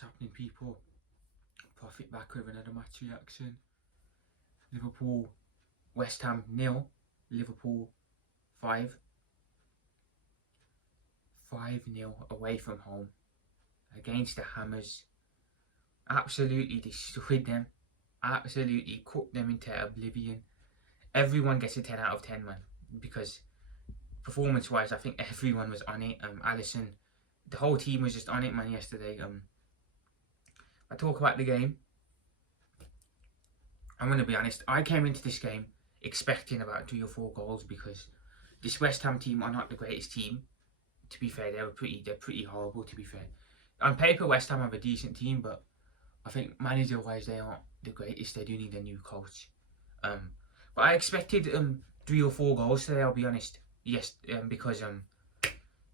What's happening, people? Profit back with another match reaction. Liverpool, West Ham 0, Liverpool 5. 5-0 away from home against the Hammers. Absolutely destroyed them. Absolutely cooked them into oblivion. Everyone gets a 10 out of 10, man, because performance-wise, I think everyone was on it. Alisson, the whole team was just on it, man, yesterday. I talk about the game. I'm going to be honest. I came into this game expecting about 3 or 4 goals because this West Ham team are not the greatest team. To be fair, they're pretty horrible. To be fair, on paper, West Ham have a decent team, but I think manager-wise, they aren't the greatest. They do need a new coach. But I expected 3 or 4 goals today. I'll be honest. Yes, because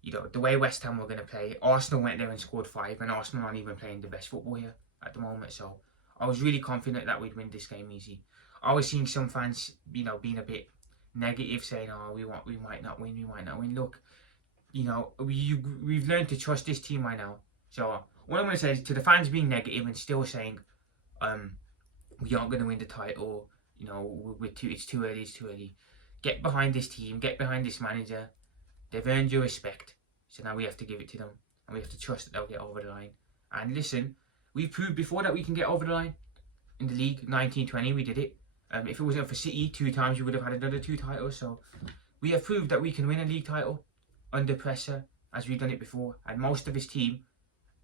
you know the way West Ham were going to play. Arsenal went there and scored 5, and Arsenal aren't even playing the best football here at the moment. So I was really confident that we'd win this game easy. I was seeing some fans, you know, being a bit negative, saying, "Oh, we might not win. We might not win." Look, you know, we've learned to trust this team right now. So what I'm going to say is to the fans being negative and still saying, we aren't going to win the title. You know, it's too early. It's too early. Get behind this team. Get behind this manager. They've earned your respect. So now we have to give it to them, and we have to trust that they'll get over the line. And listen, we've proved before that we can get over the line in the league. 1920, we did it. If it wasn't for City 2 times, we would have had another 2 titles. So we have proved that we can win a league title under pressure, as we've done it before. And most of the team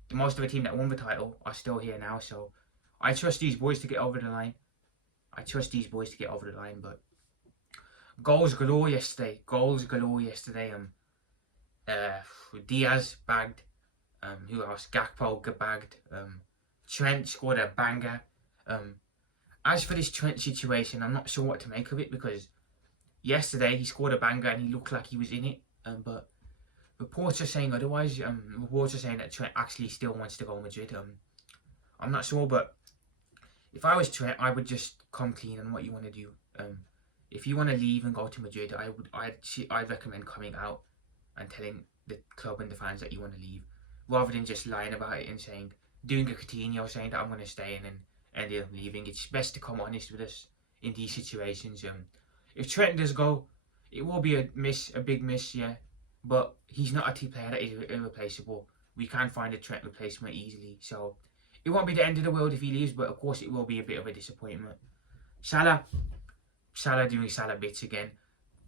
that won the title are still here now. So I trust these boys to get over the line. But goals galore yesterday. Diaz bagged. Who else? Gakpo bagged. Trent scored a banger. As for this Trent situation, I'm not sure what to make of it, because yesterday he scored a banger and he looked like he was in it. But reports are saying otherwise. Reports are saying that Trent actually still wants to go to Madrid. I'm not sure, but if I was Trent, I would just come clean on what you want to do. If you want to leave and go to Madrid, I'd recommend coming out and telling the club and the fans that you want to leave, rather than just lying about it and doing a Coutinho, saying that I'm going to stay and then ended up leaving. It's best to come honest with us in these situations. If Trent does go, it will be a big miss, yeah. But he's not a team player that is irreplaceable. We can find a Trent replacement easily. So it won't be the end of the world if he leaves, but of course it will be a bit of a disappointment. Salah doing Salah bits again.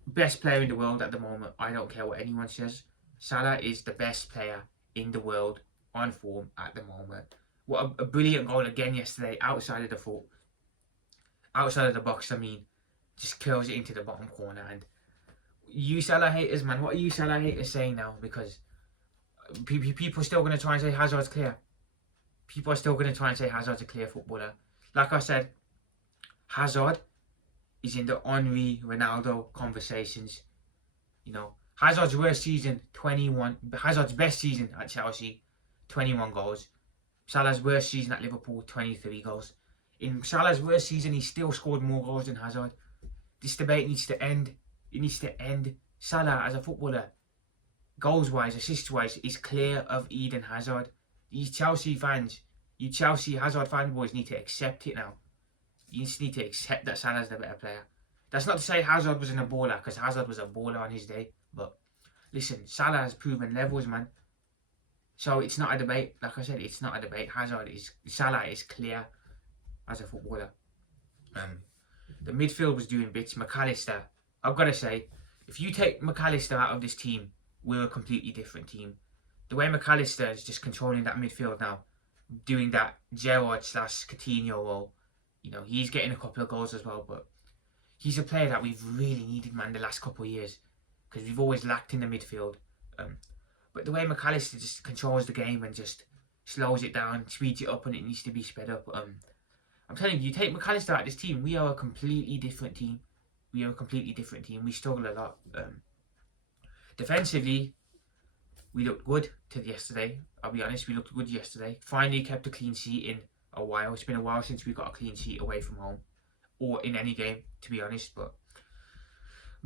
Best player in the world at the moment. I don't care what anyone says. Salah is the best player in the world on form at the moment. What a brilliant goal again yesterday, outside of the box. I mean, just curls it into the bottom corner. And you Salah haters, man, what are you Salah haters saying now? Because people are still going to try and say Hazard's clear. People are still going to try and say Hazard's a clear footballer. Like I said, Hazard is in the Henry, Ronaldo conversations. You know, Hazard's worst season, 21. Hazard's best season at Chelsea, 21 goals. Salah's worst season at Liverpool, 23 goals. In Salah's worst season, he still scored more goals than Hazard. This debate needs to end. It needs to end. Salah, as a footballer, goals-wise, assists-wise, is clear of Eden Hazard. These Chelsea fans, you Chelsea Hazard fanboys, need to accept it now. You just need to accept that Salah's the better player. That's not to say Hazard wasn't a baller, because Hazard was a baller on his day. But listen, Salah has proven levels, man. So it's not a debate. Like I said, it's not a debate. Salah is clear as a footballer. The midfield was doing bits. McAllister, I've got to say, if you take McAllister out of this team, we're a completely different team. The way McAllister is just controlling that midfield now, doing that Gerrard/Coutinho role, you know, he's getting a couple of goals as well, but he's a player that we've really needed, man, the last couple of years, because we've always lacked in the midfield. But the way McAllister just controls the game and just slows it down, speeds it up when it needs to be sped up. I'm telling you, take McAllister out of this team, we are a completely different team. We struggle a lot. Defensively, we looked good yesterday. I'll be honest, we looked good yesterday. Finally kept a clean sheet in a while. It's been a while since we got a clean sheet away from home, or in any game, to be honest. But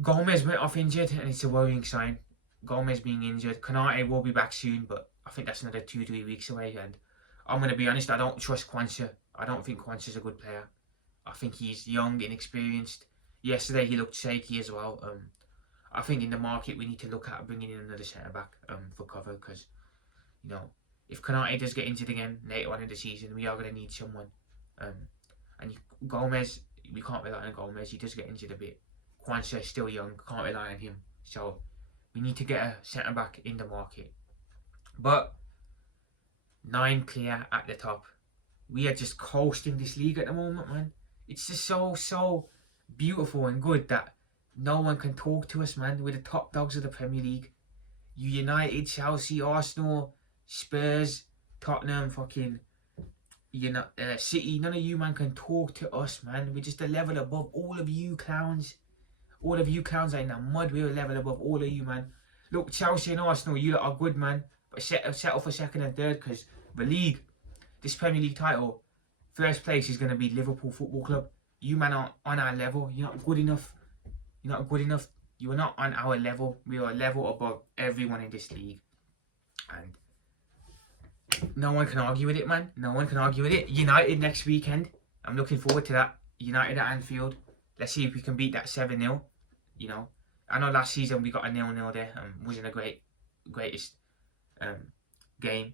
Gomez went off injured, and it's a worrying sign. Gomez being injured. Konate will be back soon, but I think that's another 2-3 weeks away. And I'm going to be honest, I don't trust Kwanzaa. I don't think Kwanzaa's a good player. I think he's young, inexperienced. Yesterday he looked shaky as well. I think in the market we need to look at bringing in another centre back for cover, because you know, if Konate does get injured again later on in the season, we are going to need someone. And Gomez, we can't rely on Gomez. He does get injured a bit. Kwanzaa is still young, can't rely on him. So we need to get a centre back in the market. But 9 clear at the top. We are just coasting this league at the moment, man. It's just so beautiful and good that no one can talk to us, man. We're the top dogs of the Premier League. You United, Chelsea, Arsenal, Spurs, Tottenham, fucking City. None of you, man, can talk to us, man. We're just a level above all of you clowns. All of you clowns are in the mud. We're a level above all of you, man. Look, Chelsea and Arsenal, you lot are good, man. But settle for second and third, because the league, this Premier League title, first place is going to be Liverpool Football Club. You, man, are on our level. You're not good enough. You're not good enough. You are not on our level. We are a level above everyone in this league. And no one can argue with it, man. No one can argue with it. United next weekend. I'm looking forward to that. United at Anfield. Let's see if we can beat that 7-0. You know, I know last season we got a 0-0 there. Wasn't a greatest game.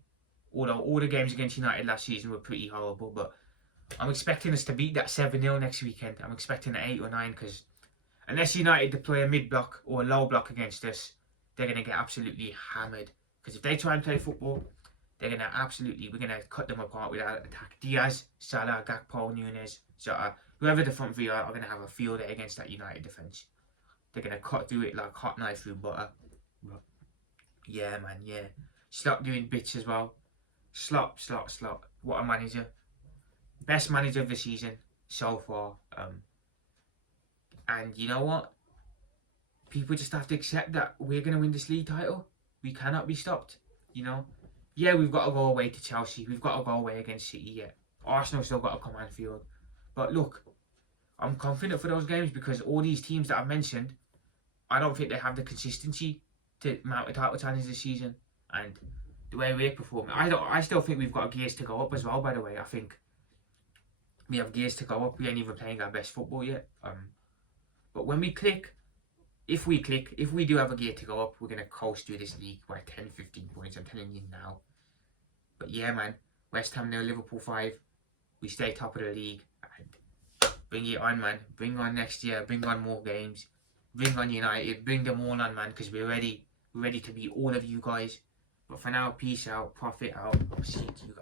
Although all the games against United last season were pretty horrible. But I'm expecting us to beat that 7-0 next weekend. I'm expecting an 8 or 9, because unless United deploy a mid-block or a low block against us, they're going to get absolutely hammered. Because if they try and play football, we're going to cut them apart with our attack. Diaz, Salah, Gakpo, Nunes, Jota, whoever the front three are going to have a field day against that United defence. They're going to cut through it like hot knife through butter. Yeah, man, yeah. Slot doing bits as well. Slot. What a manager. Best manager of the season so far. And you know what? People just have to accept that we're going to win this league title. We cannot be stopped, you know. Yeah, we've got to go away to Chelsea. We've got to go away against City yet. Arsenal still got to come Anfield. But look, I'm confident for those games, because all these teams that I've mentioned, I don't think they have the consistency to mount a title challenge this season. And the way we're performing, I still think we've got gears to go up as well, by the way. I think we have gears to go up. We ain't even playing our best football yet. But when we click, if we do have a gear to go up, we're going to coast through this league by 10, 15 points. I'm telling you now. But yeah, man. West Ham 0, Liverpool 5. We stay top of the league. And bring it on, man. Bring on next year. Bring on more games. Bring on United. Bring them all on, man. Because we're ready. We're ready to beat all of you guys. But for now, peace out. Profit out. I'll see you.